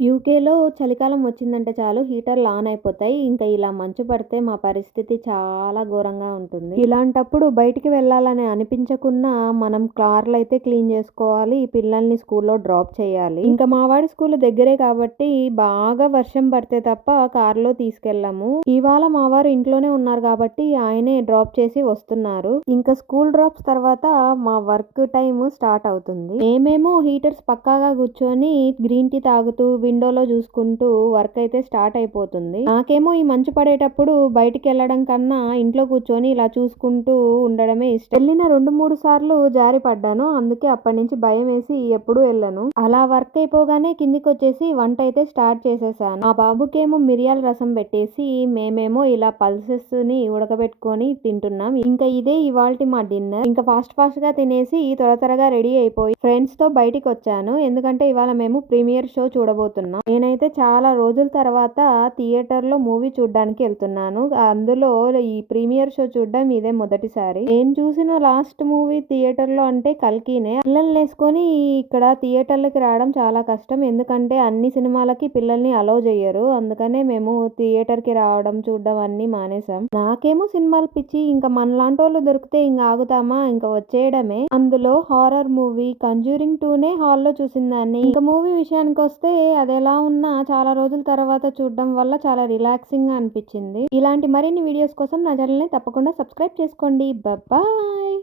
యూకేలో చలికాలం వచ్చిందంటే చాలు హీటర్లు ఆన్ అయిపోతాయి. ఇంకా ఇలా మంచు పడితే మా పరిస్థితి చాలా ఘోరంగా ఉంటుంది. ఇలాంటప్పుడు బయటికి వెళ్ళాలని అనిపించకున్నా మనం కార్లయితే క్లీన్ చేసుకోవాలి. ఈ పిల్లల్ని స్కూల్లో డ్రాప్ చేయాలి. ఇంకా మా వాడి స్కూల్ దగ్గరే కాబట్టి బాగా వర్షం పడితే తప్ప కార్లో తీసుకెళ్ళము. ఇవాళ మా వారు ఇంట్లోనే ఉన్నారు కాబట్టి ఆయనే డ్రాప్ చేసి వస్తున్నారు. ఇంకా స్కూల్ డ్రాప్స్ తర్వాత మా వర్క్ టైం స్టార్ట్ అవుతుంది. మేమేమో హీటర్స్ పక్కాగా కూర్చొని గ్రీన్ టీ తాగుతూ విండోలో చూసుకుంటూ వర్క్ అయితే స్టార్ట్ అయిపోతుంది. నాకేమో ఈ మంచు పడేటప్పుడు బయటికి వెళ్ళడం కన్నా ఇంట్లో కూర్చొని ఇలా చూసుకుంటూ ఉండడమే ఇష్టం. వెళ్ళిన 2-3 సార్లు జారి పడ్డాను. అందుకే అప్పటి నుంచి భయం వేసి ఎప్పుడు వెళ్ళను. అలా వర్క్ అయిపోగానే కిందికి వచ్చేసి వంట అయితే స్టార్ట్ చేసేసాను. మా బాబుకేమో మిరియాల రసం పెట్టేసి మేమేమో ఇలా పల్సెస్ ని ఉడకబెట్టుకొని తింటున్నాం. ఇంకా ఇదే ఇవాల్టి మా డిన్నర్. ఇంకా ఫాస్ట్ గా తినేసి త్వరగా రెడీ అయిపోయి ఫ్రెండ్స్ తో బయటికి వచ్చాను. ఎందుకంటే ఇవాళ మేము ప్రీమియర్ షో చూడబోతున్నాం. నేనైతే చాలా రోజుల తర్వాత థియేటర్లో మూవీ చూడడానికి వెళ్తున్నాను. అందులో ఈ ప్రీమియర్ షో చూడడం ఇదే మొదటిసారి. నేను చూసిన లాస్ట్ మూవీ థియేటర్లో అంటే కల్కినే. పిల్లల్ని వేసుకొని ఇక్కడ థియేటర్లకి రావడం చాలా కష్టం. ఎందుకంటే అన్ని సినిమాలకి పిల్లల్ని అలౌ చెయ్యరు. అందుకనే మేము థియేటర్కి రావడం చూడడం అన్ని మానేసాం. నాకేమో సినిమాలు పిచ్చి. ఇంకా మనలాంటి వాళ్ళు దొరికితే ఇంకా ఆగుతామా, ఇంకా వచ్చేయడమే. అందులో హారర్ మూవీ కంజూరింగ్ 2నే హాల్లో చూసిందాన్ని. ఇంకా మూవీ విషయానికి వస్తే అదెలా ఉన్నా చాలా రోజుల తర్వాత చూడడం వల్ల చాలా రిలాక్సింగ్ గా అనిపించింది. ఇలాంటి మరిన్ని వీడియోస్ కోసం నా ఛానల్ ని తప్పకుండా సబ్స్క్రైబ్ చేసుకోండి. బాయ్.